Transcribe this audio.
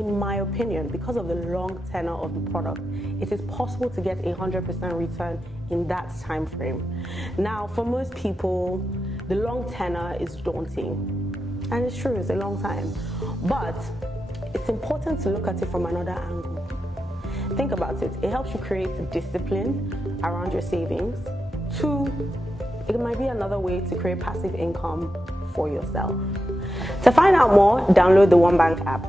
in my opinion, because of the long tenor of the product, it is possible to get 100% return in that time frame. Now, for most people, the long tenor is daunting. And it's true, it's a long time. But it's important to look at it from another angle. Think about it. It helps you create discipline around your savings. 2, it might be another way to create passive income for yourself. To find out more, download the One Bank app.